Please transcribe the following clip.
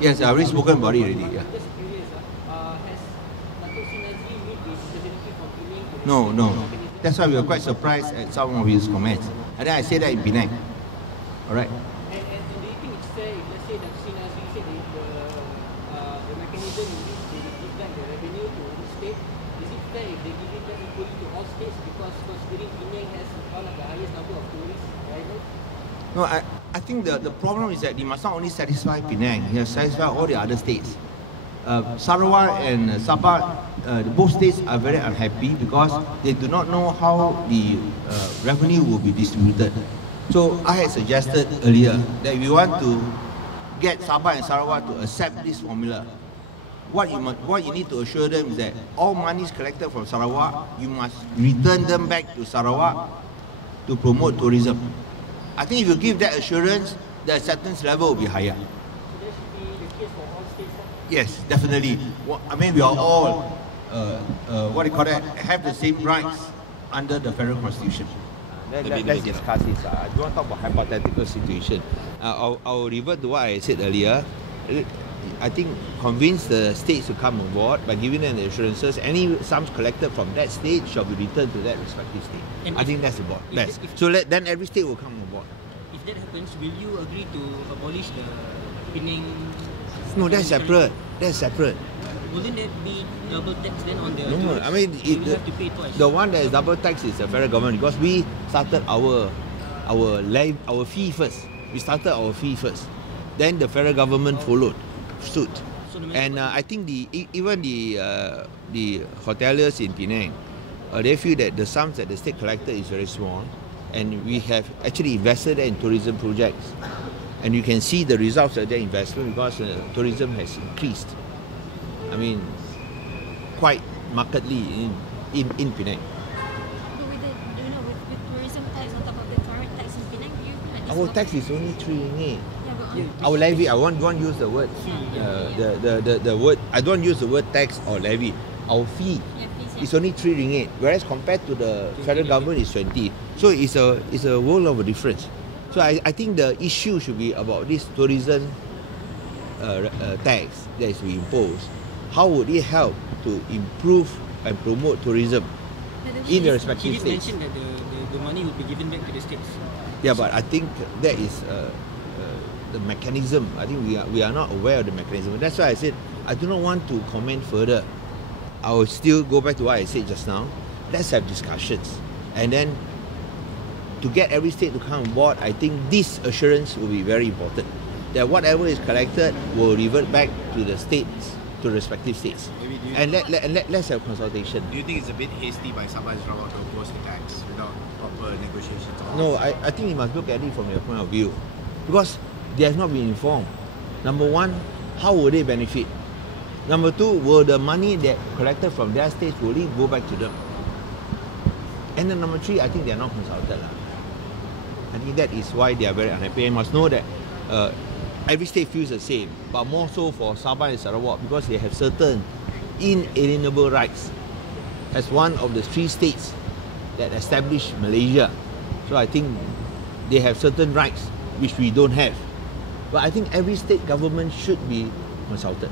Yes, I've already spoken about it already. Yeah. I'm just curious, has Datuk Seri Nazri made the representative from Penang to No, no. That's why we were quite surprised at some of his comments. And then I said that in Penang. All right. And do you think it's fair if, let's say, Datuk Seri Nazri said the mechanism in which they give back the revenue to each state, is it fair if they give it back equally to all states, because considering Penang has one of the highest number of tourist arrivals? No, I think the problem is that they must not only satisfy Penang, they must satisfy all the other states. Sarawak and Sabah, both states are very unhappy because they do not know how the revenue will be distributed. So I had suggested earlier that we want to get Sabah and Sarawak to accept this formula. What you need to assure them is that all monies collected from Sarawak, you must return them back to Sarawak to promote tourism. I think if you give that assurance, the acceptance level will be higher. So that should be the case for all states? Yes, definitely. I mean, we are all, have the same rights under the federal constitution. Let's discuss this. I don't want to talk about hypothetical situation. I'll revert to what I said earlier. I think convince the states to come on board by giving them the assurances. Any sums collected from that state shall be returned to that respective state. I think that's the best. So then every state will come on board. If that happens, will you agree to abolish the Penang? No, that's separate. That's separate. Wouldn't there be double tax then on the? No, I mean you have to pay twice. The one that is double tax is the federal government, because we started our fee first. We started our fee first. Then the federal government followed suit. And I think even the hoteliers in Penang, they feel that the sums that the state collected is very small, and we have actually invested in tourism projects, and you can see the results of that investment because tourism has increased. I mean, quite markedly in Penang. But with tourism tax on top of the current tax in Penang, do you feel like Our tax is only 3 ringgit. Yeah, Our levy, I won't use the word. The word. I don't use the word tax or levy. Our fee is only 3 ringgit, whereas compared to the federal government is 20. So it's a world of a difference. So I think the issue should be about this tourism tax that is to be imposed. How would it help to improve and promote tourism in the respective states? He did mention that the money would be given back to the states. Yeah, but I think that is the mechanism. I think we are not aware of the mechanism. That's why I said I do not want to comment further. I will still go back to what I said just now. Let's have discussions, and then to get every state to come on board, I think this assurance will be very important. That whatever is collected will revert back to the states, to the respective states, and let's have consultation. Do you think it's a bit hasty by Sabah and Sarawak to oppose the tax without proper negotiations? No, I think you must look at it from your point of view, because they have not been informed. Number one, how will they benefit? Number two, will the money that collected from their states will it go back to them? And then number three, I think they are not consulted. I think that is why they are very unhappy. You must know that every state feels the same, but more so for Sabah and Sarawak, because they have certain inalienable rights as one of the 3 states that established Malaysia. So I think they have certain rights which we don't have. But I think every state government should be consulted.